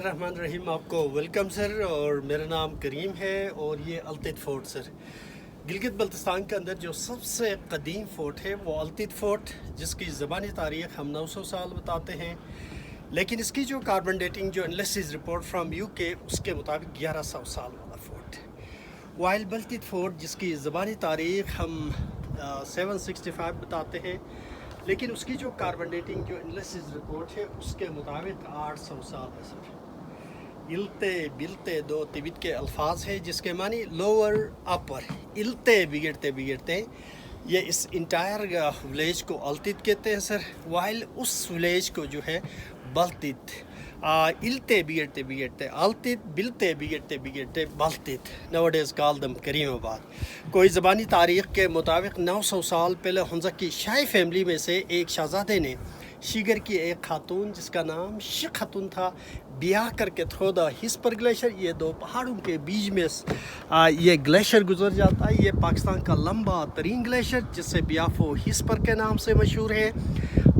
बिस्मिल्लाहिर्रहमानिर्रहीम। आपको welcome sir. और मेरा नाम करीम है और ये अल्तित फ़ोर्ट सर, गिलगित बल्तिस्तान के अंदर जो सबसे क़दीम फ़ोर्ट है वो अल्तित फ़ोर्ट, जिसकी ज़बानी तारीख़ हम 900 साल बताते हैं, लेकिन इसकी जो कार्बन डेटिंग जो एनालिसिस रिपोर्ट फ्राम यूके उसके मुताबिक 1100 साल वाला फ़ोर्ट है। वाइल बल्तित फ़ोर्ट जिसकी ज़बानी तारीख़ हम 765 बताते हैं, लेकिन उसकी जो कार्बन डेटिंग जो एनालिसिस रिपोर्ट है उसके मुताबिक 800 साल है सर। इल्ते बिलते दो तिबित के अल्फाज है जिसके मानी लोअर अपर। इल्ते बिगड़ते बिगड़ते ये इस इंटायर विलेज को अल्तित कहते हैं सर, वाइल उस विलेज को जो है बल्तित। इल्ते बिगड़ते बिगड़ते अल्तित, बिलते बिगड़ते बिगड़ते बल्तित। नवडेज कालदम करीमाबाद। कोई ज़बानी तारीख़ के मुताबिक 900 साल पहले हंज़ा की शाही फैमिली में से एक शहज़ादे ने शीगर की एक खातून जिसका नाम शिख खातून था ब्याह करके थ्रो द हिस्पर ग्लेशियर, ये दो पहाड़ों के बीच में ये ग्लेशियर गुजर जाता है। ये पाकिस्तान का लंबा तरीन ग्लेशियर जिससे बियाफो हिस्पर के नाम से मशहूर है,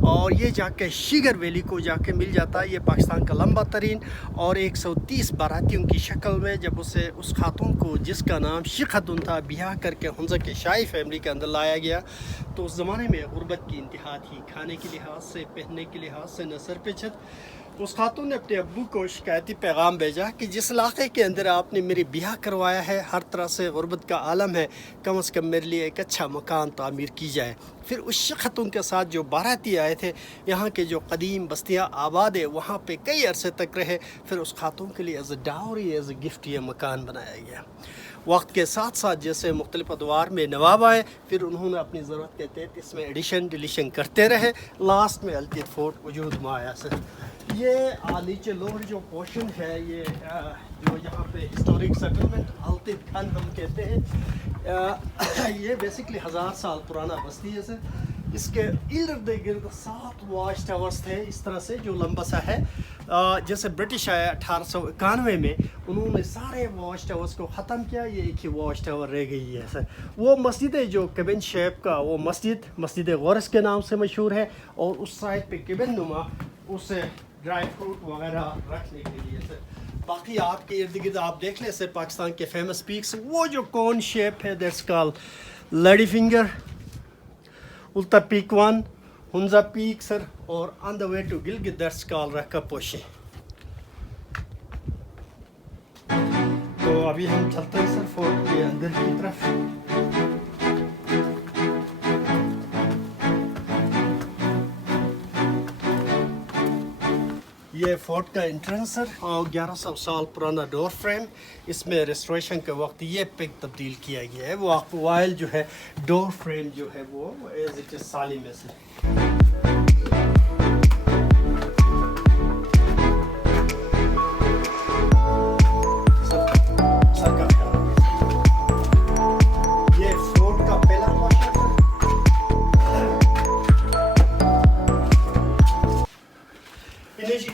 और ये जाके शीगर वैली को जाके मिल जाता है। ये पाकिस्तान का लंबा तरीन, और 130 बारातियों की शक्ल में जब उसे उस खातून को जिसका नाम शिख खातून था ब्याह करके हंज़ा के शाही फैमिली के अंदर लाया गया, तो उस ज़माने में गुर्बत की इंतहा थी, खाने के लिहाज से, पहनने के लिहाज से न सर पे छत। उस खातून ने अपने अब्बू को शिकायती पैगाम भेजा कि जिस इलाके के अंदर आपने मेरी ब्याह करवाया है हर तरह से गुर्बत का आलम है, कम से कम मेरे लिए एक अच्छा मकान तामीर की जाए। फिर उस शिख खातून के साथ जो बाराती आए थे, यहाँ के जो कदीम बस्तियाँ आबाद है वहाँ पे कई अरसे तक रहे। फिर उस खातून के लिए as a dowry, as a gift ये मकान बनाया गया। वक्त के साथ साथ जैसे मुख्तलिफ अदवार में नवाब आए, फिर उन्होंने अपनी ज़रूरत के तहत इसमें एडिशन डिलीशन करते रहे। लास्ट में अल्तित फ़ोर्ट वजूद में आया सर। ये नीचे लोअर जो पोर्शन है, ये जो यहाँ पे हिस्टोरिक सेटलमेंट अल्तित खान हम कहते हैं, ये बेसिकली 1000 साल पुराना बस्ती है सर। इसके इर्द गिर्द 7 वॉच टावर्स थे इस तरह से जो लंबा सा है। जैसे ब्रिटिश आया 1891 में, उन्होंने सारे वॉच टावर्स को ख़त्म किया, ये एक ही वॉच टावर रह गई है सर। वो मस्जिद है जो केबिन शेप का, वो मस्जिद गौरस के नाम से मशहूर है, और उस साइड पे केबिन नुमा उसे ड्राई फ्रूट वगैरह रखने के लिए सर। बाकी आपके इर्द गिर्द आप देख लें सर, पाकिस्तान के फेमस पीक्स, वो जो कौन शेप है that's called lady finger, Ultar peak 1, Hunza peak sir, और on the way to Gilgit that's called Rakaposhi. तो अभी हम चलते हैं सर फोर्ट के अंदर की तरफ। ये फोर्ट का एंट्रेंस सर, और 1100 साल पुराना डोर फ्रेम। इसमें रेस्टोरेशन के वक्त ये पिक तब्दील किया गया है। वो आपको वाइल जो है डोर फ्रेम जो है वो एज इट इज सालिम है sir.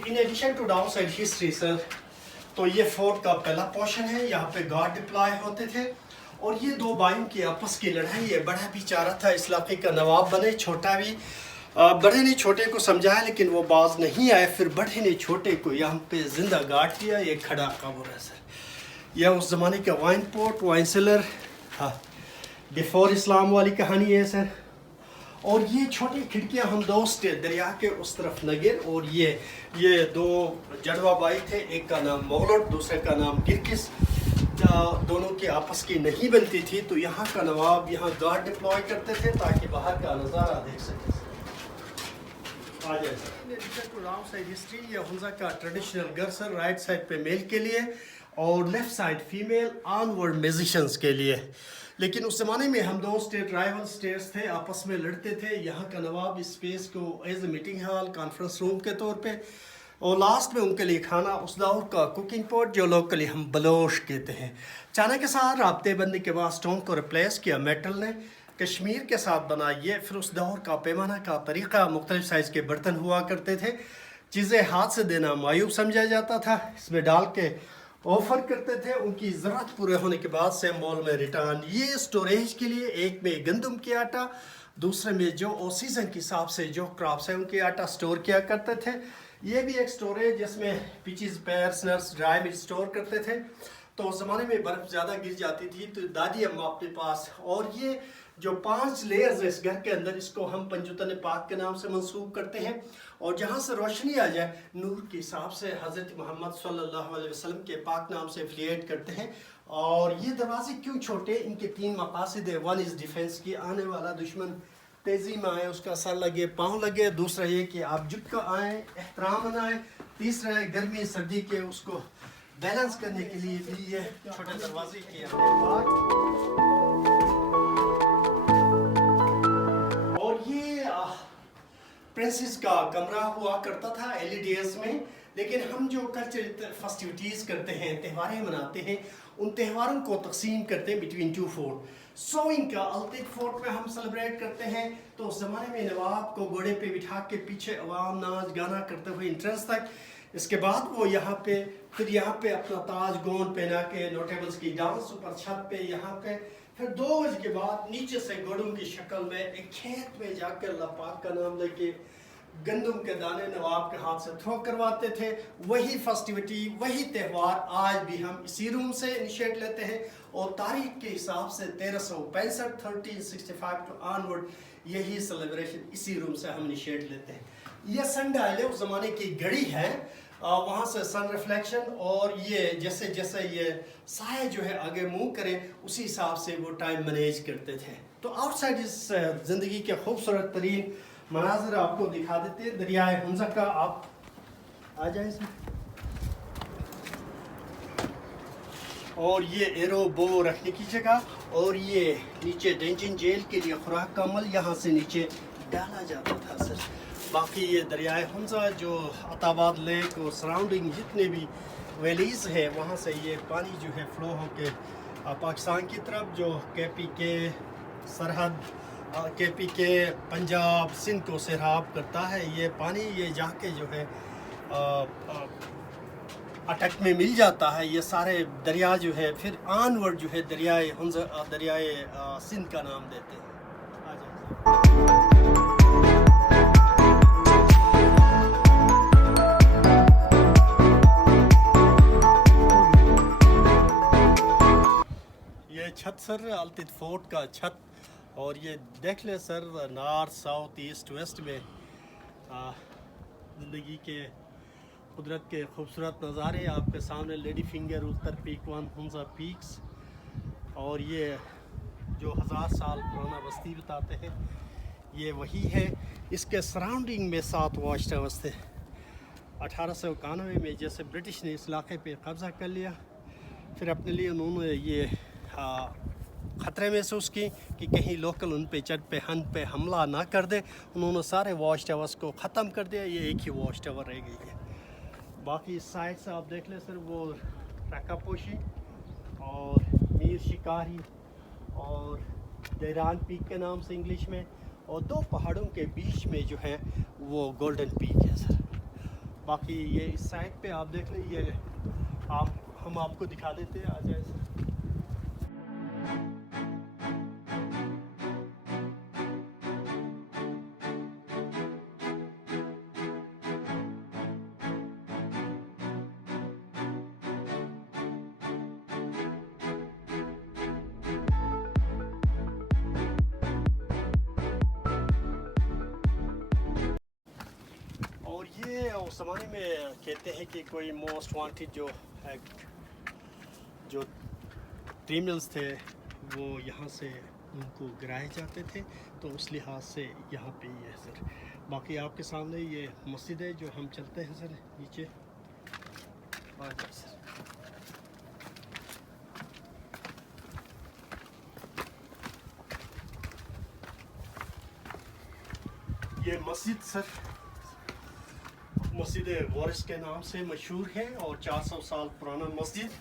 In addition to down side history sir, तो ये फोर्ट का पहला पोर्शन है। यहाँ पे गार्ड डिप्लॉय होते थे, और ये दो भाइयों की आपस की लड़ाई है। बड़ा भी चाह रहा था इस इलाके का नवाब बने, छोटा भी। बड़े ने छोटे को समझाया लेकिन वो बाज नहीं आए। फिर बड़े ने छोटे को यहाँ पे जिंदा गाड़ दिया। ये खड़ा कब्र है सर। यह उस ज़माने का वाइन पोर्ट, वाइन सेलर, हाँ, बिफोर इस्लाम वाली कहानी है सर। और ये छोटी खिड़कियां हम दोस्त दरिया के उस तरफ नगर, और ये दो जड़वा भाई थे, एक का नाम मोगलट, दूसरे का नाम गिरकिस। दोनों की आपस की नहीं बनती थी, तो यहाँ का नवाब यहाँ गार्ड डिप्लॉय करते थे ताकि बाहर का नज़ारा देख सके। आ जाए सर हिस्ट्री। ये हुंजा का ट्रेडिशनल घर सर, राइट साइड पे मेल के लिए और left side female onward musicians के लिए। लेकिन उस ज़माने में हम दो स्टेट राइवल स्टेट्स थे, आपस में लड़ते थे। यहाँ का नवाब इस स्पेस को as a meeting hall, conference room के तौर पे, और लास्ट में उनके लिए खाना उस दौर का कुकिंग पॉट जो लोकली हम बलोश कहते हैं। चाइना के साथ राब्ते बंदी के बाद स्टोन को रिप्लेस किया मेटल ने, कश्मीर के साथ बना ये। फिर उस दौर का पैमाना का तरीक़ा, मुख्तलिफ साइज़ के बर्तन हुआ करते थे। चीज़ें हाथ से देना मायूब समझा जाता था, इसमें डाल के ऑफर करते थे। उनकी ज़रूरत पूरे होने के बाद सेम मॉल में रिटर्न। ये स्टोरेज के लिए, एक में गंदम की आटा, दूसरे में जो सीज़न के हिसाब से जो क्रॉप्स है उनके आटा स्टोर किया करते थे। ये भी एक स्टोर है जिसमें peaches, pears, nuts, dry meat store करते थे। तो उस ज़माने में बर्फ़ ज़्यादा गिर जाती थी तो दादी अम्मा अपने पास, और ये जो 5 लेयर्स है इस घर के अंदर, इसको हम पंजुतन पाक के नाम से मंसूब करते हैं। और जहाँ से रोशनी आ जाए नूर के हिसाब से हज़रत मोहम्मद सल्लल्लाहु अलैहि वसल्लम के पाक नाम से एफिलिएट करते हैं। और ये दरवाजे क्यों छोटे, इनके 3 मकासद है। 1 इज़ डिफेंस की, आने वाला दुश्मन तेज़ी में आए उसका सर लगे, पाँव लगे। दूसरा ये कि आप झुक कर आएँ, एहतराम बनाएँ। तीसरा है गर्मी सर्दी के उसको बैलेंस करने के लिए भी ये छोटे दरवाजे किए हमने। और ये प्रिंसेस का कमरा हुआ करता था एर्ली डेज में। लेकिन हम जो कल्चर फेस्टिविटीज़ करते हैं, त्यौहारें मनाते हैं, उन त्यौहारों को तकसीम करते हैं बिटवीन 2 फोर्ट। सोइंग का अल्तित फोर्ट में हम सेलिब्रेट करते हैं। तो उस ज़माने में नवाब को घोड़े पे बिठा के पीछे अवाम नाच गाना करते हुए एंट्रेंस तक। इसके बाद वो यहाँ पे फिर यहाँ पे अपना ताज गोंद पहना के नोटेबल्स की डांस ऊपर छत पे यहाँ पे। फिर 2 बजे के बाद नीचे से घोड़ों की शक्ल में एक खेत में जाकर अल्लाह पाक का नाम लेके गंदम के दाने नवाब के हाथ से थ्रो करवाते थे। वही फेस्टिविटी, वही त्यौहार आज भी हम इसी रूम से इनिशिएट लेते हैं। और तारीख के हिसाब से 1365 1365 टू ऑनवर्ड यही सेलिब्रेशन इसी रूम से हम इनिशिएट लेते हैं। यह सन डायल है, उस ज़माने की घड़ी है, वहाँ से सन रिफ्लेक्शन। और ये जैसे जैसे ये साए जो है आगे मूव करें उसी हिसाब से वो टाइम मैनेज करते थे। तो आउटसाइड इस ज़िंदगी के खूबसूरत तरीन मनाज़र आपको दिखा देते हैं। दरियाए हमजा का आप आ जाए इसमें। और ये एरो बो रखने की जगह, और ये नीचे डेंजन जेल के लिए खुराक का अमल यहाँ से नीचे डाला जाता था सर। बाकी ये दरियाए हमजा जो अताबाद लेक और सराउंडिंग जितने भी वैलीज़ है वहाँ से ये पानी जो है फ्लो होके पाकिस्तान की तरफ जो KPK सरहद KPK पंजाब सिंध को सैराब करता है। ये पानी ये जाके जो है अटक में मिल जाता है। ये सारे दरिया जो है फिर ऑनवर्ड जो है दरियाए हमजा दरियाए सिंध का नाम देते हैं। आ जाए। छत सर अल्तित फोर्ट का छत, और ये देख ले sir north south east west में ज़िंदगी के कुदरत के खूबसूरत नज़ारे आपके सामने। लेडी फिंगर, उत्तर पीक 1, हमजा पीक्स, और ये जो 1000 साल पुराना बस्ती बताते हैं ये वही है। इसके सराउंडिंग में 7 वॉच टावर्स थे। 1891 में जैसे ब्रिटिश ने इस इलाके पे कब्ज़ा कर लिया, फिर अपने लिए उन्होंने ये ख़तरे महसूस की कि कहीं लोकल उन पे चढ़ पे हन पे हमला ना कर दे। उन्होंने सारे वॉच टावर्स को ख़त्म कर दिया। ये एक ही वॉच टावर रह गई है। बाकी इस साइड से आप देख लें सर वो रकापोशी और मीर शिकारी और दैरान पीक के नाम से इंग्लिश में, और 2 पहाड़ों के बीच में जो है वो गोल्डन पीक है सर। बाकी ये इस साइड पे आप देख लें, ये हम आपको दिखा देते हैं। आ जाए सर। ये उस ज़माने में कहते हैं कि कोई मोस्ट वांटेड जो क्रिमिनल्स थे वो यहाँ से उनको गिराए जाते थे, तो उस लिहाज से यहाँ पे ये है सर। बाकी आपके सामने ये मस्जिद है जो हम चलते हैं सर नीचे। सर ये मस्जिद सर मस्जिद वारिस के नाम से मशहूर है, और 400 साल पुराना मस्जिद।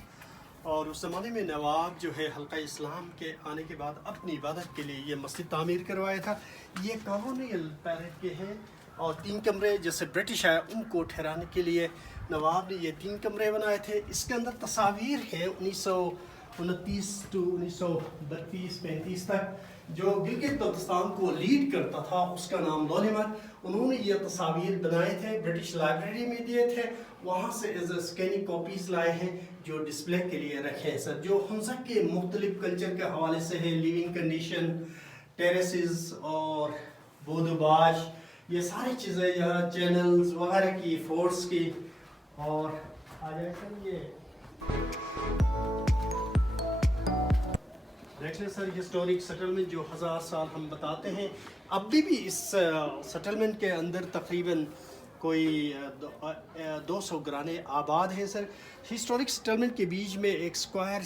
और उस ज़माने में नवाब जो है हल्का इस्लाम के आने के बाद अपनी इबादत के लिए ये मस्जिद तामीर करवाया था। ये कॉलोनियल पैलेस के हैं, और 3 कमरे जैसे ब्रिटिश आए उनको ठहराने के लिए नवाब ने ये 3 कमरे बनाए थे। इसके अंदर तस्वीर है 1900 1929 to 1932-35 तक जो गिलगित बल्तिस्तान को लीड करता था उसका नाम लोलीमत। उन्होंने ये तस्वीर बनाए थे, ब्रिटिश लाइब्रेरी में दिए थे, वहाँ से एज स्कैनिंग कॉपीज़ लाए हैं जो डिस्प्ले के लिए रखे हैं सर। जो हमजा के मुख्तलिफ कल्चर के हवाले से है, लिविंग कंडीशन, टेरेसेस और बोदोबाश, ये सारी चीज़ें यहाँ चैनल्स वगैरह की, फोर्ट्स की। और आ जाए सर, ये देख लें सर, हिस्टोरिक सेटलमेंट जो 1000 साल हम बताते हैं, अब भी इस सेटलमेंट के अंदर तकरीबन कोई 200 घराने आबाद हैं सर। हिस्टोरिक सेटलमेंट के बीच में एक स्क्वायर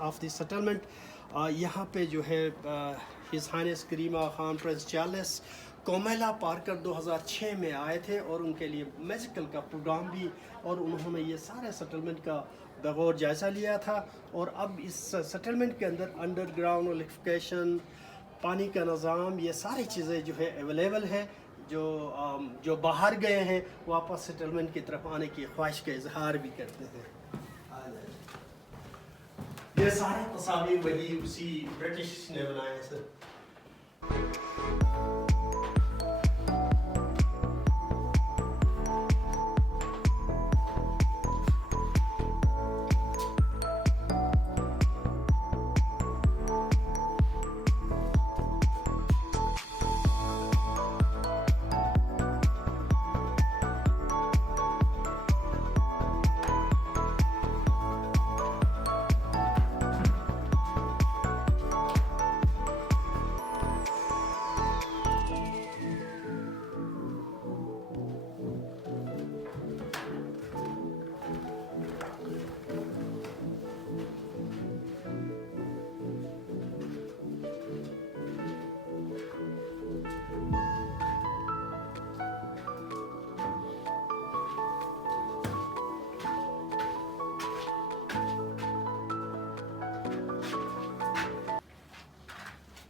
ऑफ द सेटलमेंट, यहाँ पे जो है हिज हाइनेस करीमा खान प्रिंस चार्ल्स कोमेला पार्कर 2006 में आए थे और उनके लिए मैजिकल का प्रोग्राम भी, और उन्होंने ये सारे सेटलमेंट का बगौर जायज़ा लिया था। और अब इस सेटलमेंट के अंदर अंडरग्राउंड इलेक्ट्रिफिकेशन, पानी का निज़ाम, ये सारी चीज़ें जो है अवेलेबल है। जो बाहर गए हैं वापस सेटलमेंट की तरफ आने की ख्वाहिश का इजहार भी करते हैं। ये सारे तस्वीर वही उसी ब्रिटिश ने बनाए हैं सर।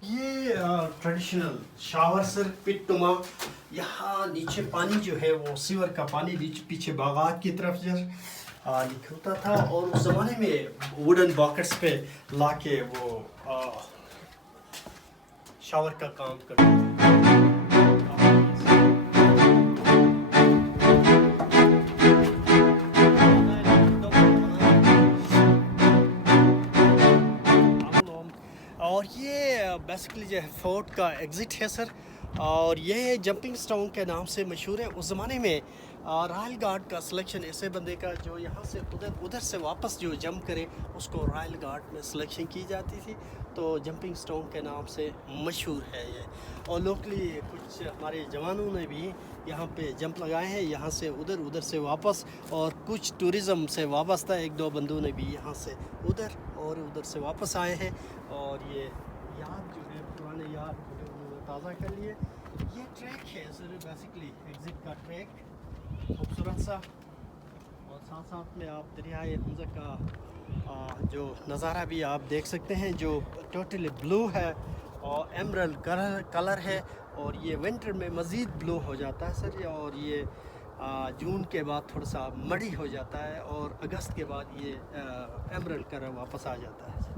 ये ट्रेडिशनल शावर सर, पिटनुमा। यहाँ नीचे पानी जो है वो सीवर का पानी पीछे बागात की तरफ जो निकलता था, और उस ज़माने में वुडन बॉकेट्स पे लाके वो शावर का काम करते थे। और ये बेसिकली जो है फोर्ट का एग्ज़िट है सर, और ये जंपिंग स्टोन के नाम से मशहूर है। उस ज़माने में रॉयल गार्ड का सिलेक्शन ऐसे बंदे का जो यहाँ से उधर से वापस जो जंप करे उसको रॉयल गार्ड में सिलेक्शन की जाती थी, तो जंपिंग स्टोन के नाम से मशहूर है ये। और लोकली कुछ हमारे जवानों ने भी यहाँ पे जंप लगाए हैं, यहाँ से उधर से वापस, और कुछ टूरिज़म से वाबस्ता एक दो बंदों ने भी यहाँ से उधर से वापस आए हैं। और ये याद जो है पुराने याद जो उन्होंने ताज़ा कर लिए। ये ट्रैक है सर, बेसिकली एग्ज़िट का ट्रैक, खूबसूरत सा, और साथ में आप दरियाए हमजा का जो नज़ारा भी आप देख सकते हैं, जो टोटली ब्लू है और एमरल्ड कलर है, और ये विंटर में मज़ीद ब्लू हो जाता है सर। और ये जून के बाद थोड़ा सा मडी हो जाता है, और अगस्त के बाद ये एमरल्ड कलर वापस आ जाता है सर।